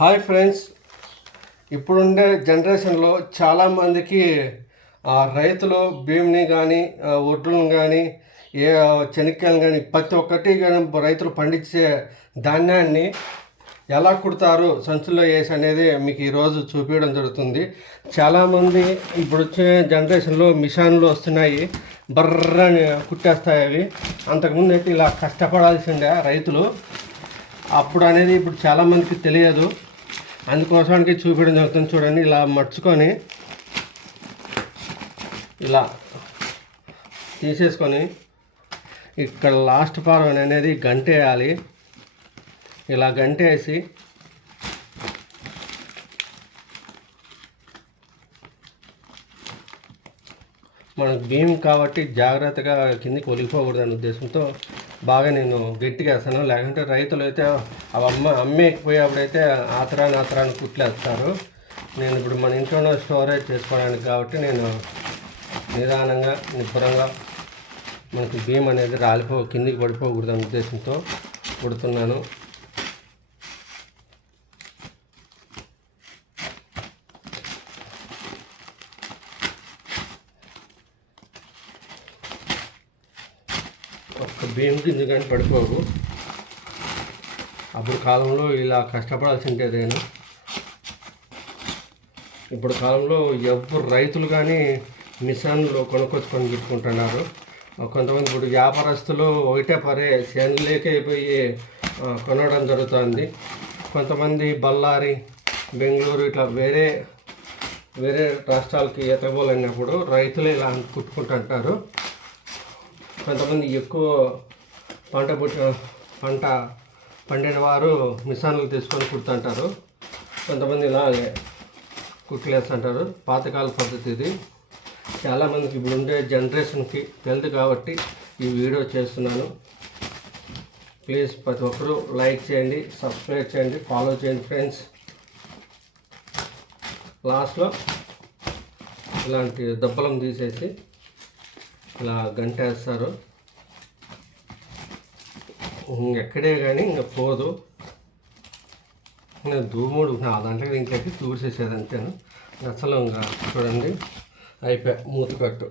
Hi friends, ఇప్పుడుండే జనరేషన్లో చాలామందికి రైతులు భీమిని కానీ ఒడ్లను కానీ ఏ చెనిక్కాయలు కానీ ప్రతి ఒక్కటి కానీ రైతులు పండించే ధాన్యాన్ని ఎలా కుడతారు సంచుల్లో వేసి అనేది మీకు ఈరోజు చూపించడం జరుగుతుంది. చాలామంది ఇప్పుడు వచ్చే జనరేషన్లో మిషన్లు వస్తున్నాయి, బర్రని కుట్టేస్తాయి అవి. అంతకుముందు అయితే ఇలా కష్టపడాల్సిందే రైతులు, అప్పుడు అనేది ఇప్పుడు చాలామందికి తెలియదు. అందుకోసానికి చూపించడం జరుగుతుంది. చూడండి, ఇలా మర్చుకొని ఇలా తీసేసుకొని ఇక్కడ లాస్ట్ పార్ట్ అనేది గంటేయాలి. ఇలా గంటేసి మనకు బియ్యం కాబట్టి జాగ్రత్తగా కిందికి ఒలిగిపోకూడదు అనే ఉద్దేశంతో బాగా నేను గట్టిగా వేస్తాను. లేకుంటే రైతులు అయితే అవి అమ్మేకపోయేప్పుడైతే ఆతరాన్ని కుట్లేస్తారు. నేను ఇప్పుడు మన ఇంట్లోనే స్టోరేజ్ చేసుకోవడానికి కాబట్టి నేను నిదానంగా నిబ్బరంగా మనకి బియ్యం అనేది కిందికి పడిపోకూడదు అనే ఉద్దేశంతో కుడుతున్నాను. ఒక్క బియ్యం కింద కానీ పడిపోవు. అప్పుడు కాలంలో ఇలా కష్టపడాల్సిందేదేను. ఇప్పుడు కాలంలో ఎవరు రైతులు కానీ మిషన్లు కొనుక్కొచ్చుకొని పెట్టుకుంటున్నారు. కొంతమంది ఇప్పుడు వ్యాపారస్తులు ఒకటే పరే సేన్లేకే అయిపోయి కొనడం జరుగుతుంది. కొంతమంది బళ్ళారి, బెంగళూరు ఇట్లా వేరే రాష్ట్రాలకి ఎత్తబోలన్నప్పుడు రైతులు ఇలా కుట్టుకుంటుంటారు. కొంతమంది ఎక్కువ పంట పండిన వారు మిషన్లు తీసుకొని కుడుతుంటారు. కొంతమంది ఇలా కుట్లేస్తుంటారు. పాతకాల పద్ధతి ఇది. చాలామందికి ఇప్పుడు ఉండే జనరేషన్కి తెలియదు కాబట్టి ఈ వీడియో చేస్తున్నాను. ప్లీజ్ ప్రతి ఒక్కరూ లైక్ చేయండి, సబ్స్క్రైబ్ చేయండి, ఫాలో చేయండి ఫ్రెండ్స్. లాస్ట్లో ఇలాంటి దప్పలం తీసేసి ఇలా గంటేస్తారు. ఎక్కడే కానీ ఇంకా పోదు. నేను దూముడు నా దాంట్లో ఇంకెక్కి తూర్చేసేది అంతేను. అసలు ఇంకా చూడండి, అయిపోయా మూతి కట్టు.